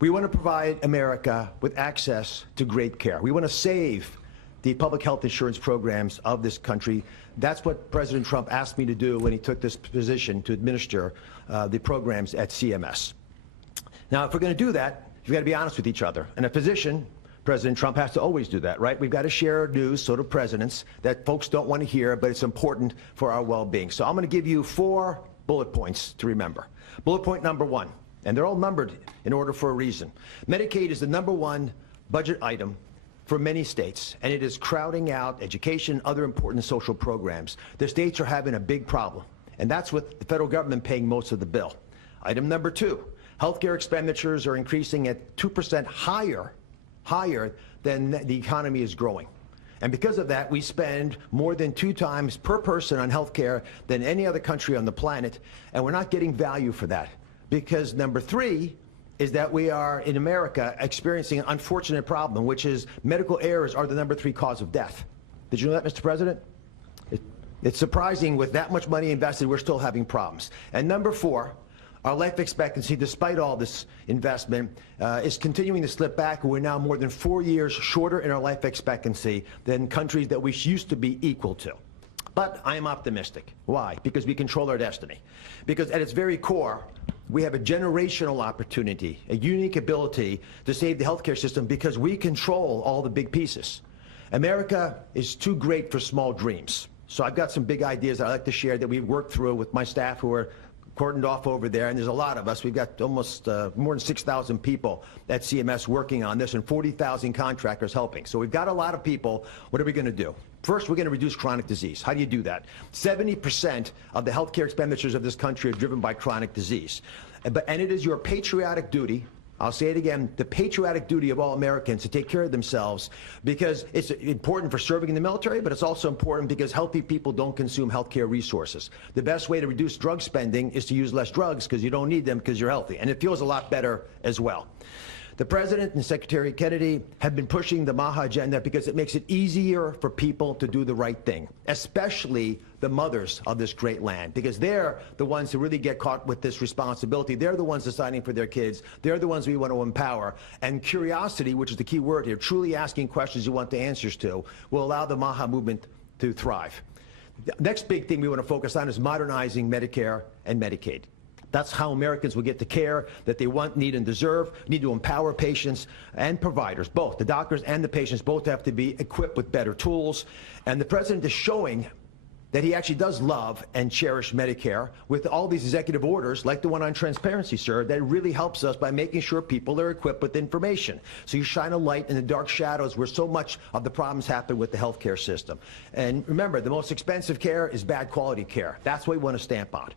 We want to provide America with access to great care. We want to save the public health insurance programs of this country. That's what President Trump asked me to do when he took this position to administer the programs at CMS. Now, if we're going to do that, we've got to be honest with each other. And a physician, President Trump has to always do that, right? We've got to share news, so do presidents, that folks don't want to hear, but it's important for our well-being. So I'm going to give you 4 bullet points to remember. Bullet point number 1, and they're all numbered in order for a reason. Medicaid is the #1 budget item for many states, and it is crowding out education, other important social programs. The states are having a big problem, and that's with the federal government paying most of the bill. Item number 2, healthcare expenditures are increasing at 2% higher than the economy is growing. And because of that, we spend more than 2 times per person on healthcare than any other country on the planet, and we're not getting value for that. Because number 3 is that we are, in America, experiencing an unfortunate problem, which is medical errors are the #3 cause of death. Did you know that, Mr. President? It's surprising, with that much money invested, we're still having problems. And number 4, our life expectancy, despite all this investment, is continuing to slip back. We're now more than 4 years shorter in our life expectancy than countries that we used to be equal to. But I am optimistic. Why? Because we control our destiny. Because at its very core, we have a generational opportunity, a unique ability to save the healthcare system because we control all the big pieces. America is too great for small dreams. So I've got some big ideas that I'd like to share that we've worked through with my staff who are cordoned off over there, and there's a lot of us. We've got almost more than 6,000 people at CMS working on this and 40,000 contractors helping. So we've got a lot of people. What are we going to do? First, we're going to reduce chronic disease. How do you do that? 70% of the healthcare expenditures of this country are driven by chronic disease. And it is your patriotic duty, I'll say it again, the patriotic duty of all Americans to take care of themselves, because it's important for serving in the military, but it's also important because healthy people don't consume healthcare resources. The best way to reduce drug spending is to use less drugs because you don't need them because you're healthy. And it feels a lot better as well. The President and Secretary Kennedy have been pushing the MAHA agenda because it makes it easier for people to do the right thing, especially the mothers of this great land, because they're the ones who really get caught with this responsibility. They're the ones deciding for their kids. They're the ones we want to empower. And curiosity, which is the key word here, truly asking questions you want the answers to, will allow the MAHA movement to thrive. The next big thing we want to focus on is modernizing Medicare and Medicaid. That's how Americans will get the care that they want, need, and deserve. We need to empower patients and providers, both. The doctors and the patients both have to be equipped with better tools. And the President is showing that he actually does love and cherish Medicare with all these executive orders, like the one on transparency, sir, that really helps us by making sure people are equipped with information. So you shine a light in the dark shadows where so much of the problems happen with the healthcare system. And remember, the most expensive care is bad quality care. That's what we want to stamp on.